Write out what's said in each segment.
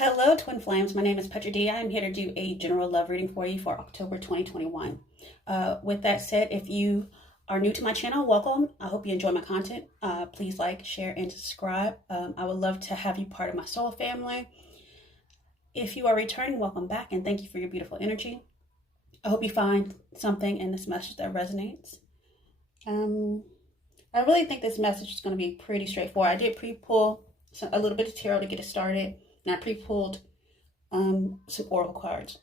Hello, Twin Flames. My name is Petra D. I'm here to do a general love reading for you for October 2021. With that said, if you are new to my channel, welcome. I hope you enjoy my content. Please like, share, and subscribe. I would love to have you part of my soul family. If you are returning, welcome back, and thank you for your beautiful energy. I hope you find something in this message that resonates. I really think this message is going to be pretty straightforward. I did pre-pull a little bit of tarot to get it started, and I pre-pulled some oracle cards.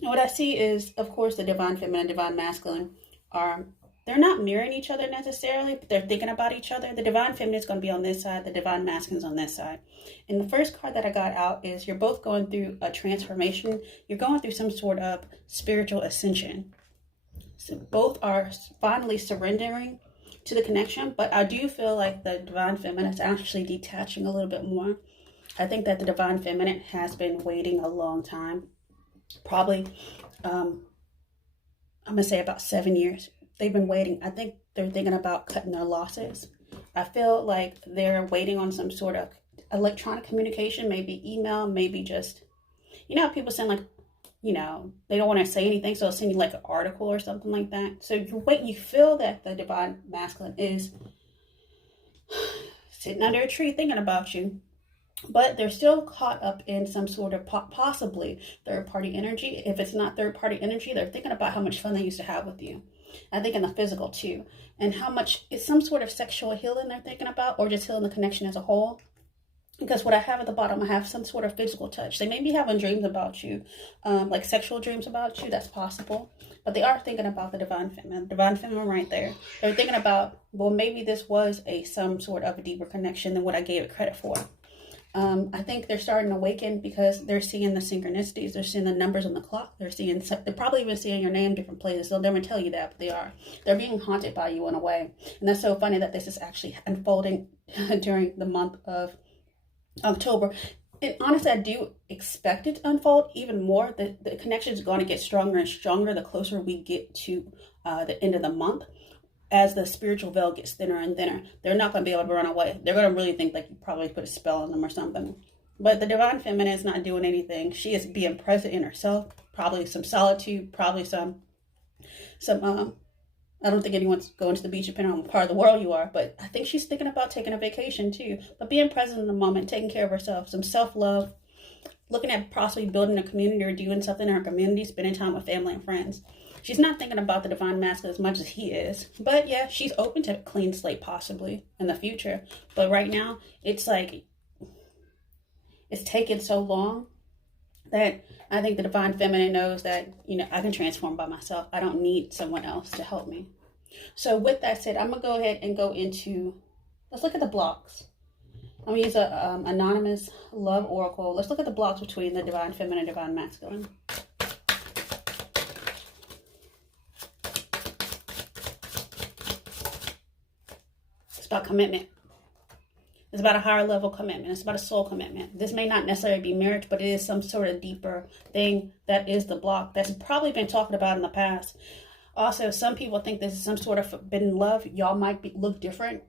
And what I see is, of course, the divine feminine, divine masculine they're not mirroring each other necessarily, but they're thinking about each other. The divine feminine is going to be on this side, the divine masculine is on this side. And the first card that I got out is you're both going through a transformation. You're going through some sort of spiritual ascension. So both are finally surrendering to the connection, but I do feel like the divine feminine is actually detaching a little bit more. I think that the divine feminine has been waiting a long time, probably I'm gonna say about 7 years. They've been waiting. I think they're thinking about cutting their losses. I feel like they're waiting on some sort of electronic communication, maybe email, maybe just, you know how people send, like, you know, they don't want to say anything, so they'll send you like an article or something like that. So you feel that the divine masculine is sitting under a tree thinking about you, but they're still caught up in some sort of possibly third-party energy. If it's not third-party energy, they're thinking about how much fun they used to have with you. I think in the physical too, and how much it's some sort of sexual healing they're thinking about, or just healing the connection as a whole. Because what I have at the bottom, I have some sort of physical touch. They may be having dreams about you, like sexual dreams about you. That's possible. But they are thinking about the divine feminine. Divine feminine right there. They're thinking about, well, maybe this was some sort of a deeper connection than what I gave it credit for. I think they're starting to awaken because they're seeing the synchronicities. They're seeing the numbers on the clock. They're probably even seeing your name in different places. They'll never tell you that, but they are. They're being haunted by you in a way. And that's so funny that this is actually unfolding during the month of October. And honestly, I do expect it to unfold even more. The connection is going to get stronger and stronger the closer we get to the end of the month. As the spiritual veil gets thinner and thinner, they're not going to be able to run away. They're going to really think like you probably put a spell on them or something. But the divine feminine is not doing anything. She is being present in herself. Probably some solitude. Probably some. I don't think anyone's going to the beach depending on what part of the world you are. But I think she's thinking about taking a vacation too. But being present in the moment, taking care of herself, some self-love, looking at possibly building a community or doing something in her community, spending time with family and friends. She's not thinking about the divine masculine as much as he is. But yeah, she's open to a clean slate possibly in the future. But right now, it's like, it's taken so long that I think the divine feminine knows that, you know, I can transform by myself. I don't need someone else to help me. So with that said, I'm going to go ahead and go into, let's look at the blocks. I'm going to use a anonymous love oracle. Let's look at the blocks between the divine feminine and divine masculine. It's about commitment. It's about a higher level commitment. It's about a soul commitment. This may not necessarily be marriage, but it is some sort of deeper thing that is the block that's probably been talked about in the past. Also, some people think this is some sort of forbidden love. Y'all might look different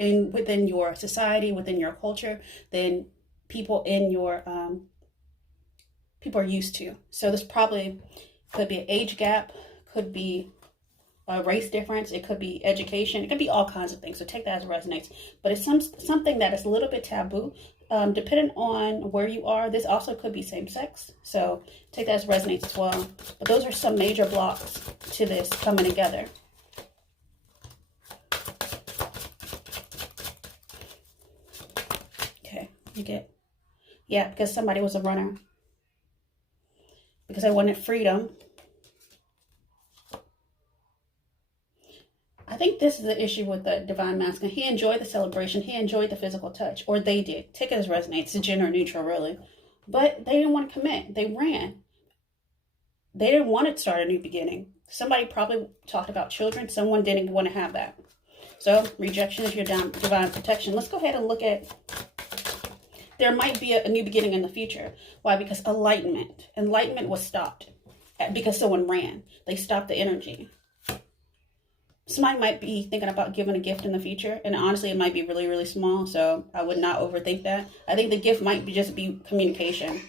within your society, within your culture, than people in your people are used to. So this probably could be an age gap, could be a race difference, it could be education, it could be all kinds of things. So take that as resonates. But it's something that is a little bit taboo. Depending on where you are, this also could be same sex. So take that as resonates as well. But those are some major blocks to this coming together. Okay, you get, yeah, because somebody was a runner. Because they wanted freedom. I think this is the issue with the divine masculine. He enjoyed the celebration. He enjoyed the physical touch. Or they did. Take it as resonates. It's gender neutral, really. But they didn't want to commit. They ran. They didn't want to start a new beginning. Somebody probably talked about children. Someone didn't want to have that. So rejection is your divine protection. Let's go ahead and look at, there might be a new beginning in the future. Why? Because enlightenment. Enlightenment was stopped because someone ran. They stopped the energy. Somebody might be thinking about giving a gift in the future, and honestly, it might be really, really small, so I would not overthink that. I think the gift might just be communication.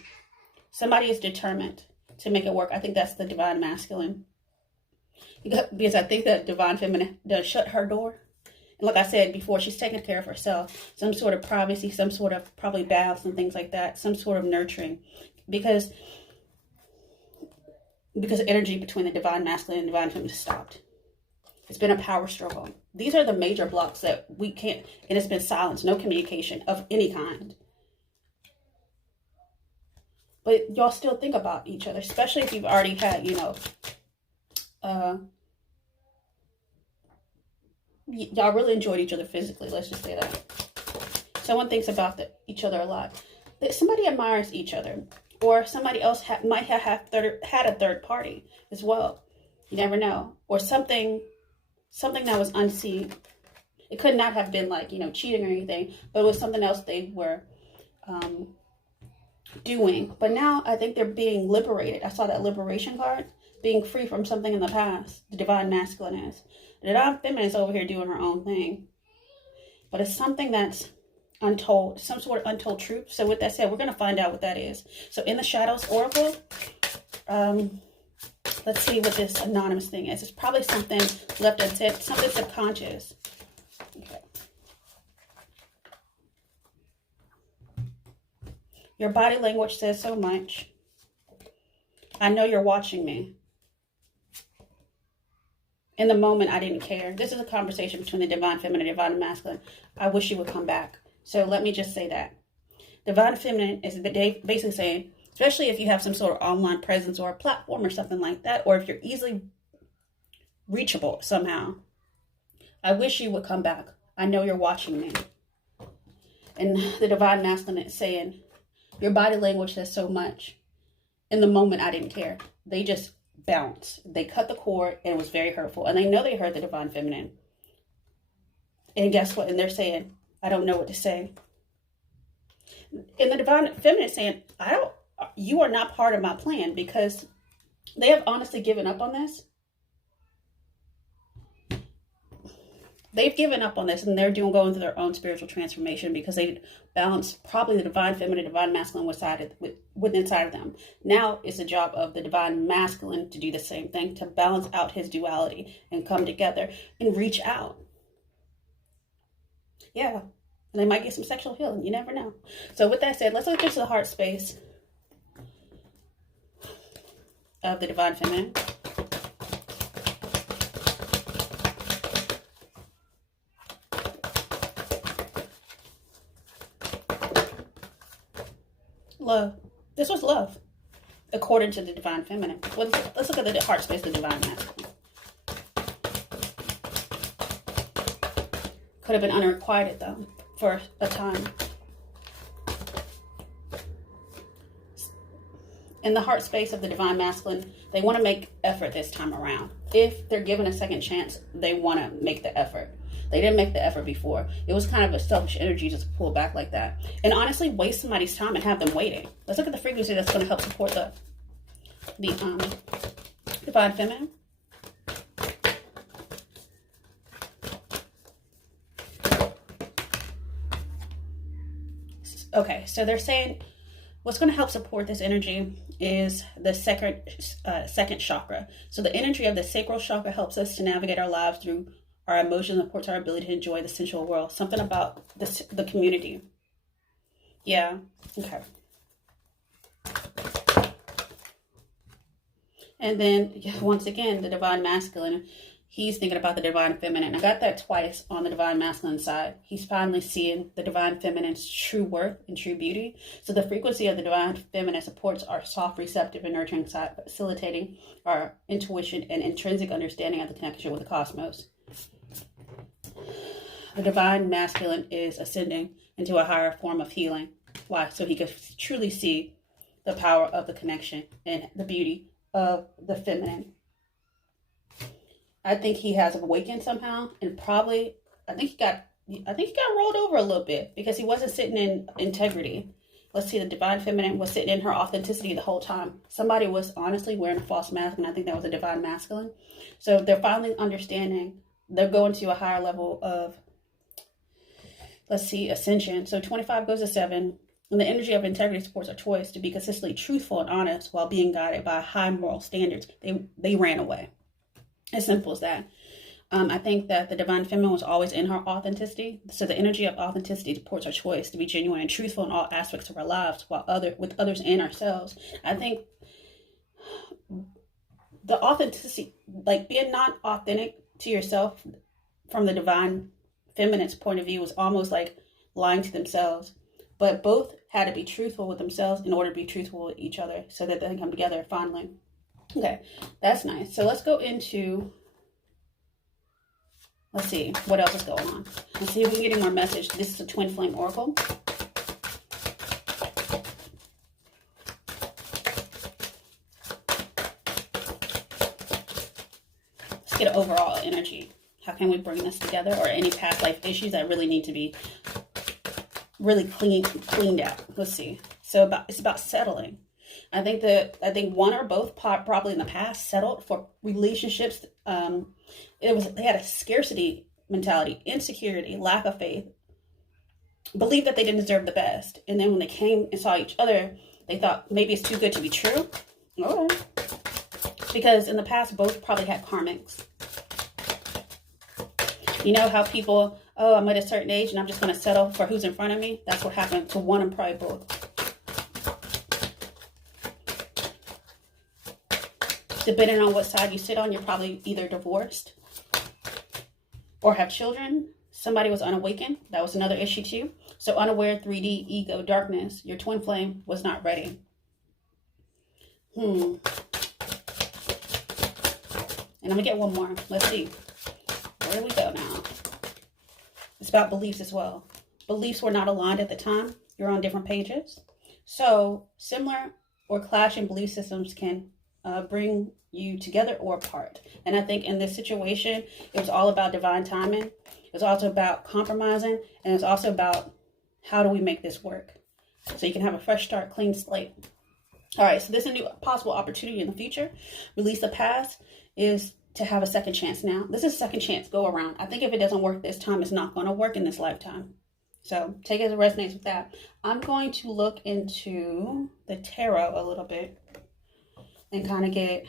Somebody is determined to make it work. I think that's the divine masculine. Because I think that divine feminine does shut her door. And like I said before, she's taking care of herself. Some sort of privacy, some sort of probably baths and things like that. Some sort of nurturing. Because energy between the divine masculine and divine feminine stopped. It's been a power struggle. These are the major blocks that we can't, and it's been silence, no communication of any kind. But y'all still think about each other, especially if you've already had, you know, y'all really enjoyed each other physically. Let's just say that. Someone thinks about each other a lot. That somebody admires each other, or somebody else might have had a third party as well. You never know, or something that was unseen. It could not have been like, you know, cheating or anything, but it was something else they were doing. But now I think they're being liberated. I saw that liberation card, being free from something in the past. The divine masculine is. The divine feminine is over here doing her own thing. But it's something that's untold, some sort of untold truth. So with that said, we're going to find out what that is. So in the Shadows Oracle, let's see what this anonymous thing is. It's probably something left unsaid, something subconscious. Okay. Your body language says so much. I know you're watching me. In the moment, I didn't care. This is a conversation between the divine feminine and divine masculine. I wish you would come back. So let me just say that. Divine feminine is basically saying, especially if you have some sort of online presence or a platform or something like that, or if you're easily reachable somehow, I wish you would come back. I know you're watching me. And the divine masculine is saying, your body language says so much. In the moment, I didn't care. They just bounced. They cut the cord, and it was very hurtful. And they know they heard the divine feminine. And guess what? And they're saying, I don't know what to say. And the divine feminine is saying, you are not part of my plan, because they have honestly given up on this. They've given up on this, and they're going through their own spiritual transformation, because they balance probably the divine feminine, divine masculine within inside of them. Now it's the job of the divine masculine to do the same thing, to balance out his duality and come together and reach out. Yeah, and they might get some sexual healing. You never know. So with that said, let's look into the heart space of the divine feminine. Love. This was love, according to the divine feminine. Let's look at the heart space of the divine masculine. Could have been unrequited, though, for a time. In the heart space of the divine masculine, they want to make effort this time around. If they're given a second chance, they want to make the effort. They didn't make the effort before. It was kind of a selfish energy just to pull back like that. And honestly, waste somebody's time and have them waiting. Let's look at the frequency that's going to help support the divine feminine. Okay, so they're saying what's going to help support this energy is the second chakra. So the energy of the sacral chakra helps us to navigate our lives through our emotions, and supports our ability to enjoy the sensual world. Something about the community. Yeah. Okay. And then once again, the divine masculine, he's thinking about the divine feminine. I got that twice on the divine masculine side. He's finally seeing the divine feminine's true worth and true beauty. So the frequency of the divine feminine supports our soft, receptive, and nurturing side, facilitating our intuition and intrinsic understanding of the connection with the cosmos. The divine masculine is ascending into a higher form of healing. Why? So he could truly see the power of the connection and the beauty of the feminine. I think he has awakened somehow, and probably I think he got rolled over a little bit because he wasn't sitting in integrity. Let's see, the divine feminine was sitting in her authenticity the whole time. Somebody was honestly wearing a false mask, and I think that was a divine masculine. So they're finally understanding they're going to a higher level of, let's see, ascension. So 25 goes to 7. And the energy of integrity supports our choice to be consistently truthful and honest while being guided by high moral standards. They ran away. As simple as that. I think that the divine feminine was always in her authenticity. So the energy of authenticity supports our choice to be genuine and truthful in all aspects of our lives with others and ourselves. I think the authenticity, like being not authentic to yourself from the divine feminine's point of view, was almost like lying to themselves. But both had to be truthful with themselves in order to be truthful with each other so that they can come together finally. Okay, that's nice. So let's go into... Let's see what else is going on. Let's see if we can get any more message. This is a twin flame oracle. Let's get an overall energy. How can we bring this together? Or any past life issues that really need to be really cleaned out. Let's see. So it's about settling. I think one or both probably in the past settled for relationships. They had a scarcity mentality, insecurity, lack of faith, believed that they didn't deserve the best. And then when they came and saw each other, they thought maybe it's too good to be true. Okay. Because in the past, both probably had karmics. You know how people, oh, I'm at a certain age and I'm just going to settle for who's in front of me? That's what happened to one and probably both. Depending on what side you sit on, you're probably either divorced or have children. Somebody was unawakened. That was another issue too. So unaware, 3D, ego, darkness. Your twin flame was not ready. And I'm going to get one more. Let's see. Where do we go now? It's about beliefs as well. Beliefs were not aligned at the time. You're on different pages. So similar or clashing belief systems can bring you together or apart. And I think in this situation, it was all about divine timing. It was also about compromising. And it's also about how do we make this work? So you can have a fresh start, clean slate. All right, so this is a new possible opportunity in the future. Release the past is to have a second chance now. This is a second chance, go around. I think if it doesn't work this time, it's not going to work in this lifetime. So take it as it resonates with that. I'm going to look into the tarot a little bit and kind of get,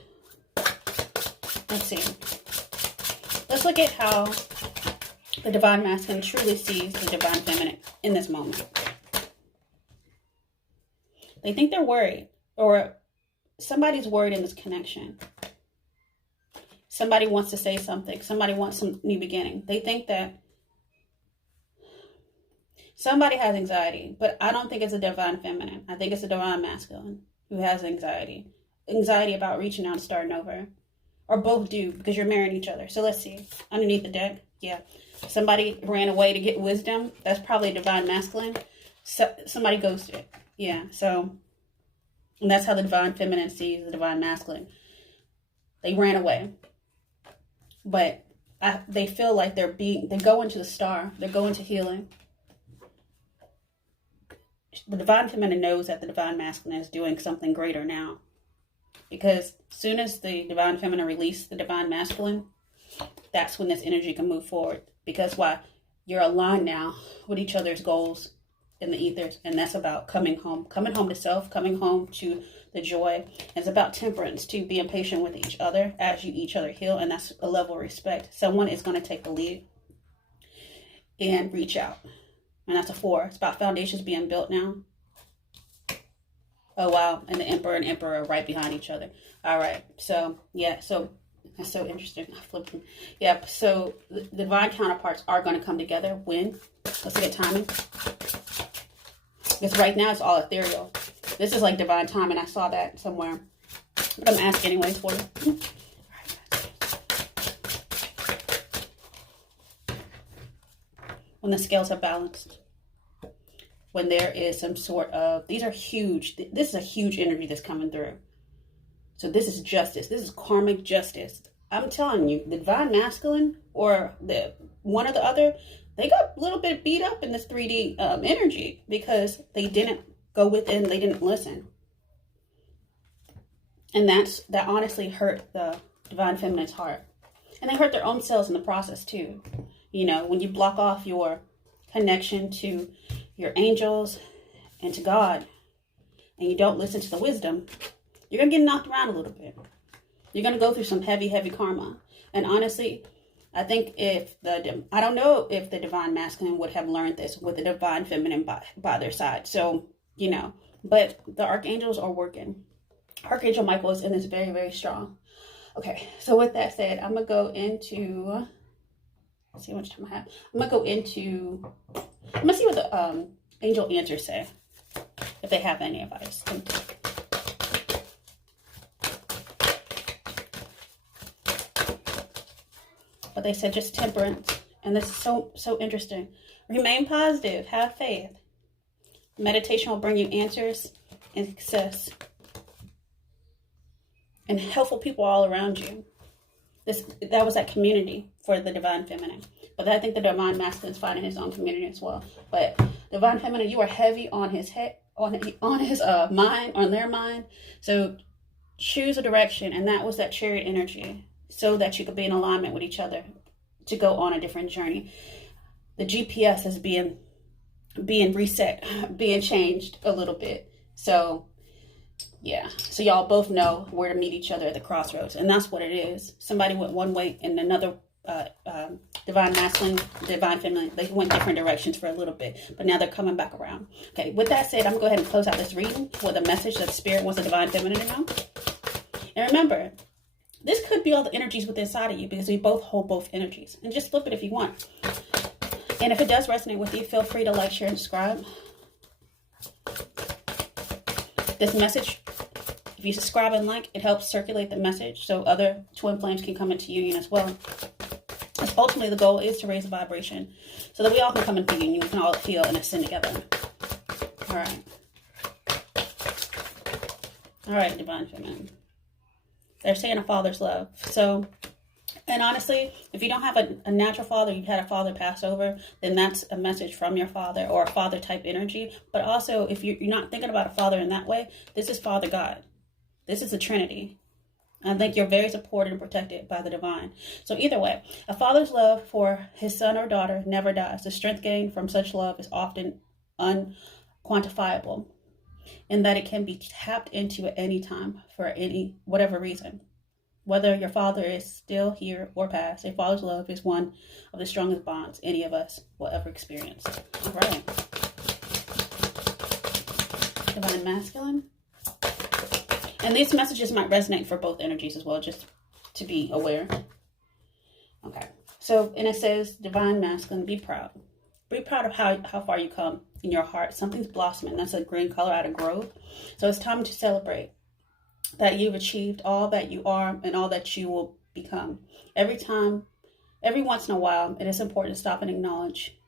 let's see. Let's look at how the divine masculine truly sees the divine feminine in this moment. They think they're worried, or somebody's worried in this connection. Somebody wants to say something. Somebody wants some new beginning. They think that somebody has anxiety, but I don't think it's a divine feminine. I think it's a divine masculine who has anxiety. Anxiety about reaching out and starting over. Or both do, because you're marrying each other. So let's see. Underneath the deck, yeah. Somebody ran away to get wisdom. That's probably a divine masculine. So, somebody ghosted. Yeah, so, and that's how the divine feminine sees the divine masculine. They ran away. But they feel like they go into the star. They go into healing. The divine feminine knows that the divine masculine is doing something greater now. Because as soon as the divine feminine releases the divine masculine, that's when this energy can move forward. Because why? You're aligned now with each other's goals in the ethers. And that's about coming home. Coming home to self, coming home to the joy. It's about temperance, to being patient with each other as you each other heal. And that's a level of respect. Someone is going to take the lead and reach out. And that's a 4. It's about foundations being built now. Oh, wow. And the emperor and emperor are right behind each other. All right. So, yeah. So, that's so interesting. I flipped them. Yeah. So, the divine counterparts are going to come together when? Let's look at timing. Because right now, it's all ethereal. This is like divine timing. I saw that somewhere. But I'm asking anyways for you. When the scales are balanced. When there is some sort of, these are huge. This is a huge energy that's coming through. So this is justice. This is karmic justice. I'm telling you, the divine masculine or the one or the other, they got a little bit beat up in this 3D energy because they didn't go within, they didn't listen. And that honestly hurt the divine feminine's heart. And they hurt their own selves in the process too. You know, when you block off your connection to your angels and to God, and you don't listen to the wisdom, you're going to get knocked around a little bit. You're going to go through some heavy, heavy karma. And honestly, I think I don't know if the divine masculine would have learned this with the divine feminine by their side. So, you know, but the archangels are working. Archangel Michael is in this very, very strong. Okay, so with that said, I'm going to go into, let's see how much time I have. I'm going to see what the angel answers say, if they have any advice. But they said just temperance. And this is so interesting. Remain positive. Have faith. Meditation will bring you answers and success. And helpful people all around you. That was that community for the divine feminine. But I think the divine masculine is finding his own community as well. But divine feminine, you are heavy on his head, on his mind, on their mind. So choose a direction, and that was that chariot energy, so that you could be in alignment with each other to go on a different journey. The GPS is being reset, being changed a little bit. So yeah, so y'all both know where to meet each other at the crossroads, and that's what it is. Somebody went one way and another divine masculine, divine feminine, they went different directions for a little bit, but now they're coming back around. Okay, with that said, I'm going to go ahead and close out this reading with a message that Spirit wants the divine feminine to know. And remember, this could be all the energies within inside of you, because we both hold both energies. And just flip it if you want. And if it does resonate with you, feel free to like, share, and subscribe. This message, if you subscribe and like, it helps circulate the message so other twin flames can come into union as well. Because ultimately the goal is to raise the vibration so that we all can come into union. We can all heal and ascend together. All right. All right, divine feminine. They're saying a father's love. So, and honestly, if you don't have a natural father, you've had a father pass over, then that's a message from your father or a father type energy. But also, if you're not thinking about a father in that way, this is Father God. This is the Trinity. I think you're very supported and protected by the divine. So either way, a father's love for his son or daughter never dies. The strength gained from such love is often unquantifiable, in that it can be tapped into at any time for whatever reason. Whether your father is still here or past, a father's love is one of the strongest bonds any of us will ever experience. All right. Divine masculine. And these messages might resonate for both energies as well, just to be aware. Okay. So, and it says, divine masculine, be proud. Be proud of how far you come in your heart. Something's blossoming. That's a green color out of growth. So it's time to celebrate that you've achieved all that you are and all that you will become. Every once in a while, it is important to stop and acknowledge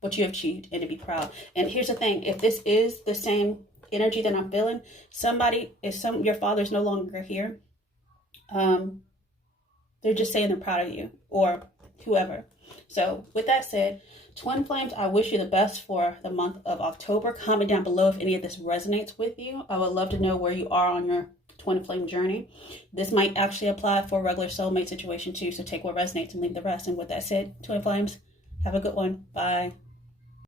what you have achieved and to be proud. And here's the thing. If this is the same energy that I'm feeling, your father's no longer here. They're just saying they're proud of you, or whoever. So with that said, twin flames, I wish you the best for the month of October. Comment down below if any of this resonates with you. I would love to know where you are on your twin flame journey. This might actually apply for a regular soulmate situation too. So take what resonates and leave the rest. And with that said, twin flames, have a good one. Bye.